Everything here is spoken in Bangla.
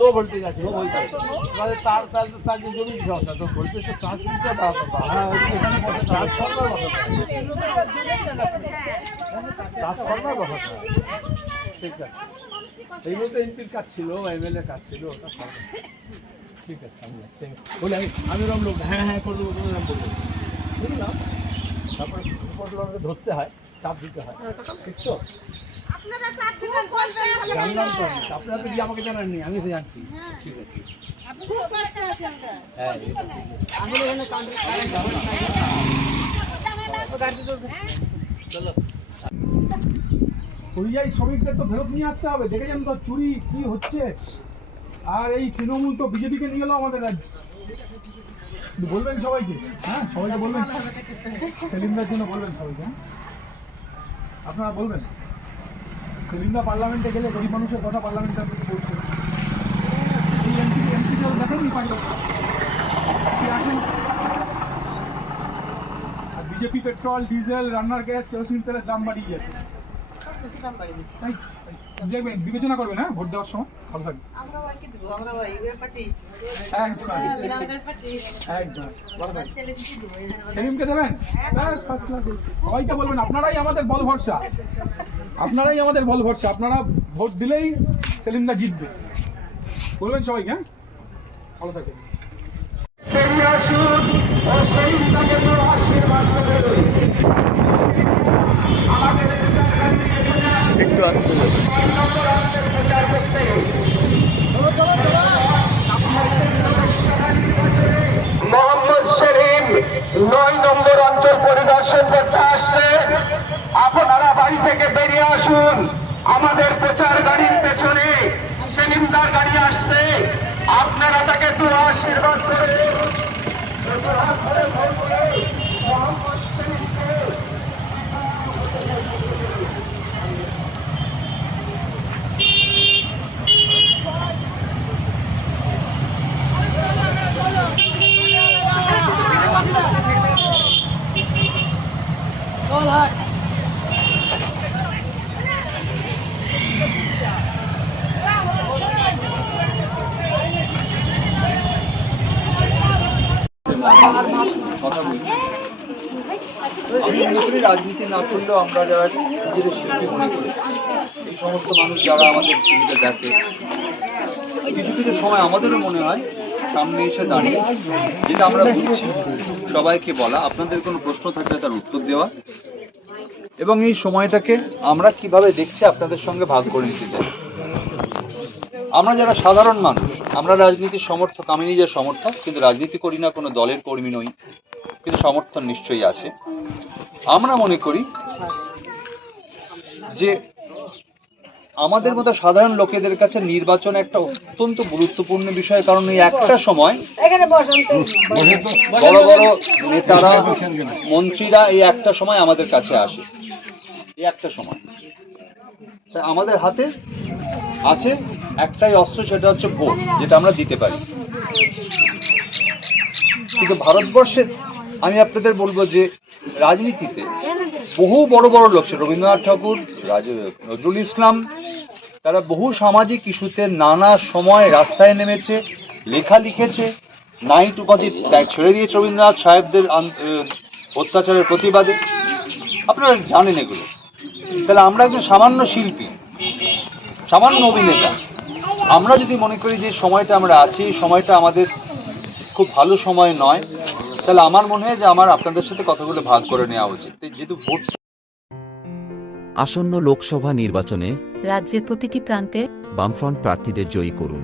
লো ভোল্টেজ আছে, তাহলে তার যে জমির সমস্যা, তো ভোল্টেজটা ট্রান্সমিটার ট্রান্সফর্মার বসাতে হয়। ঠিক আছে, এই মধ্যে এমপির কাজ ছিল, এমএলএ কাজ ছিল, ওটা ঠিক আছে। বলে আমি ওরম লোক হ্যাঁ হ্যাঁ করে দেবো, কোনো বলবো বুঝলাম। তারপর উপরগুলোকে ধরতে হয়, চাপ দিতে হয়, ঠিক তো? জানলাম তো আপনারা তো কি আমাকে জানাননি, আমি তো জানছি। ঠিক আছে, হ্যাঁ পরিযায়ী শ্রমিকদের তো ফেরত নিয়ে আসতে হবে। দেখেছেন তো চুরি কি হচ্ছে, আর এই তৃণমূল তো বিজেপিকে নিয়ে এলো আমাদের রাজ্যে। বলবেন সবাইকে, হ্যাঁ সবাইকে বলবেন, সেলিমদার জন্য বলবেন সবাইকে, হ্যাঁ আপনারা বলবেন। সেলিমদা পার্লামেন্টে গেলে গরিব মানুষের কথা পার্লামেন্টে বলছে। এই এমপি দেখেননি পারল, আর বিজেপি পেট্রোল ডিজেল রান্নার গ্যাস কেরোসিন তেলের দাম বাড়িয়ে গেছে। দেখবেন, বিবেচনা করবেন, হ্যাঁ ভোট দেওয়ার সময়। ভালো থাকবেন। সেলিমকে দেবেন, সবাইকে বলবেন। আপনারাই আমাদের বল ভরসা, আপনারাই আমাদের বল ভরসা। আপনারা ভোট দিলেই সেলিমদা জিতবে, বলবেন সবাইকে, হ্যাঁ ভালো থাকবেন। একটু আসতে হবে। মোহাম্মদ সেলিম ৯ নম্বর অঞ্চল পরিদর্শন করতে আসছে। আপনারা বাড়ি থেকে বেরিয়ে আসুন, আমাদের প্রচার গাড়ির পেছনে সেলিমদার গাড়ি আসছে। আপনারা তাকে একটু আশীর্বাদ করে মোহাম্মদ সেলিমকে আমি মনে করি রাজনীতি না করলেও আমরা যারা নিজেদের শিল্পী মনে করি, এই সমস্ত মানুষ যারা আমাদের টিভিতে দেখে, কিছু কিছু সময় আমাদেরও মনে হয় সামনে এসে দাঁড়িয়ে যেটা আমরা বুঝছি সবাইকে বলা, আপনাদের কোনো প্রশ্ন থাকলে তার উত্তর দেওয়া, এবং এই সময়টাকে আমরা কিভাবে দেখছি আপনাদের সঙ্গে ভাগ করে নিতে চাই। আমরা যারা সাধারণ মানুষ, আমরা রাজনীতির সমর্থক, আমি নিজের সমর্থক, কিন্তু রাজনীতি করি না, কোনো দলের কর্মী নই, কিন্তু সমর্থন নিশ্চয়ই আছে। আমরা মনে করি যে আমাদের মতো সাধারণ লোকেদের কাছে নির্বাচন একটা অত্যন্ত গুরুত্বপূর্ণ বিষয়, কারণ এই একটা সময় বড় বড় নেতারা, মন্ত্রীরা এই একটা সময় আমাদের কাছে আসে। এই একটা সময় আমাদের হাতে আছে একটাই অস্ত্র, সেটা হচ্ছে ভোট, যেটা আমরা দিতে পারি। কিন্তু ভারতবর্ষে আমি আপনাদের বলবো যে রাজনীতিতে বহু বড় বড় লোক, রবীন্দ্রনাথ ঠাকুর, নজরুল ইসলাম, তারা বহু সামাজিক ইস্যুতে নানা সময় রাস্তায় নেমেছে, লেখা লিখেছে, নাইট উপাধি ছেড়ে দিয়েছে রবীন্দ্রনাথ সাহেবদের অত্যাচারের প্রতিবাদে। আপনারা জানেন এগুলো। তাহলে আমরা একজন সামান্য শিল্পী, সামান্য অভিনেতা, আমরা যদি মনে করি যে সময়টা আমরা আছি, সময়টা আমাদের খুব ভালো সময় নয়, তাহলে আমার মনে হয় যে আমার আপনাদের সাথে কথাগুলো ভাগ করে নেওয়া উচিত। যেহেতু ভোট আসন্ন লোকসভা নির্বাচনে রাজ্যের প্রতিটি প্রান্তে বামফ্রন্ট প্রার্থীদের জয়ী করুন।